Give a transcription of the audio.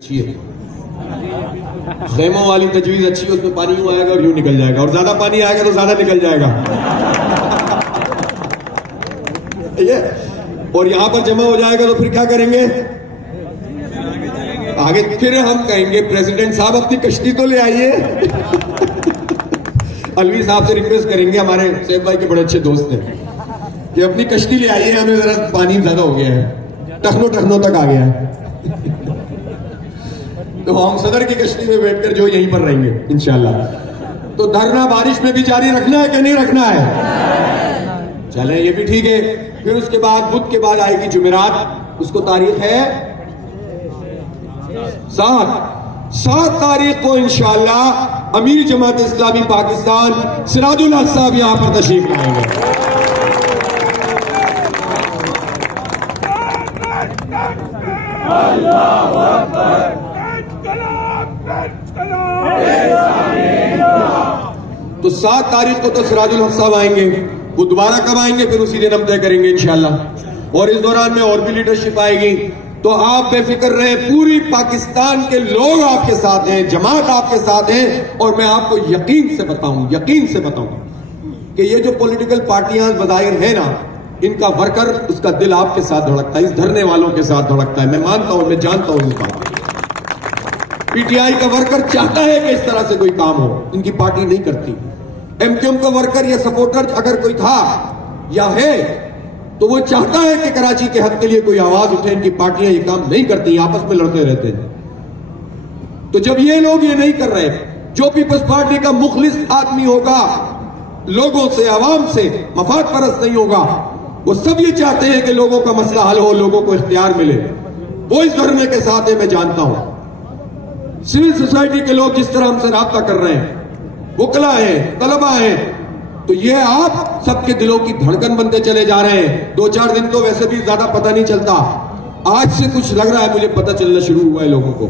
अच्छी है, खेमों वाली तजवीज अच्छी है, उसमें पानी यूं आएगा और यूं निकल जाएगा, और ज्यादा पानी आएगा तो ज्यादा निकल जाएगा। ये और यहां पर जमा हो जाएगा तो फिर क्या करेंगे आगे? फिर हम कहेंगे प्रेसिडेंट साहब अपनी कश्ती तो ले आइए। अलवी साहब से रिक्वेस्ट करेंगे, हमारे सैफ भाई के बड़े अच्छे दोस्त हैं, कि अपनी कश्ती ले आइए, हमें जरा पानी ज्यादा हो गया है, टखनों टखनों तक आ गया है। तो हम सदर की कश्ती में बैठकर जो यहीं पर रहेंगे इंशाल्लाह। तो धरना बारिश में भी जारी रखना है कि नहीं रखना है? चलें, ये भी ठीक है। फिर उसके बाद बुध के बाद आएगी जुमेरात, उसको तारीख है 7 तारीख को इंशाल्लाह अमीर जमात इस्लामी पाकिस्तान सिराजुल हक साहब यहां पर तशरीफ लाएंगे। तो 7 तारीख को तो सिराजुल हक साहब आएंगे, वो दोबारा कब आएंगे फिर उसी दिन हम तय करेंगे इंशाल्लाह। और इस दौरान में और भी लीडरशिप आएगी, तो आप बेफिक्र रहे, पूरी पाकिस्तान के लोग आपके साथ हैं, जमात आपके साथ हैं। और मैं आपको यकीन से बताऊं कि ये जो पॉलिटिकल पार्टियां बज़ाहिर है ना, इनका वर्कर, उसका दिल आपके साथ धड़कता है, इस धरने वालों के साथ धड़कता है। मैं मानता हूं, मैं जानता हूं इस बात को। पीटीआई का वर्कर चाहता है कि इस तरह से कोई काम हो, इनकी पार्टी नहीं करती। एमक्यूएम का वर्कर या सपोर्टर अगर कोई था या है, तो वो चाहता है कि कराची के हक के लिए कोई आवाज उठे। इनकी पार्टियां ये काम नहीं करती, आपस में लड़ते रहते हैं। तो जब ये लोग ये नहीं कर रहे, जो पीपल्स पार्टी का मुखलिस आदमी होगा, लोगों से, आवाम से मफाद परस्त नहीं होगा, वो सब ये चाहते हैं कि लोगों का मसला हल हो, लोगों को इख्तियार मिले, वो इस धरने के साथ है। मैं जानता हूं सिविल सोसाइटी के लोग जिस तरह हमसे राब्ता कर रहे हैं, वकला है, तलबा है, तो ये आप सबके दिलों की धड़कन बनते चले जा रहे हैं। 2-4 दिन तो वैसे भी ज्यादा पता नहीं चलता, आज से कुछ लग रहा है मुझे पता चलना शुरू हुआ है लोगों को।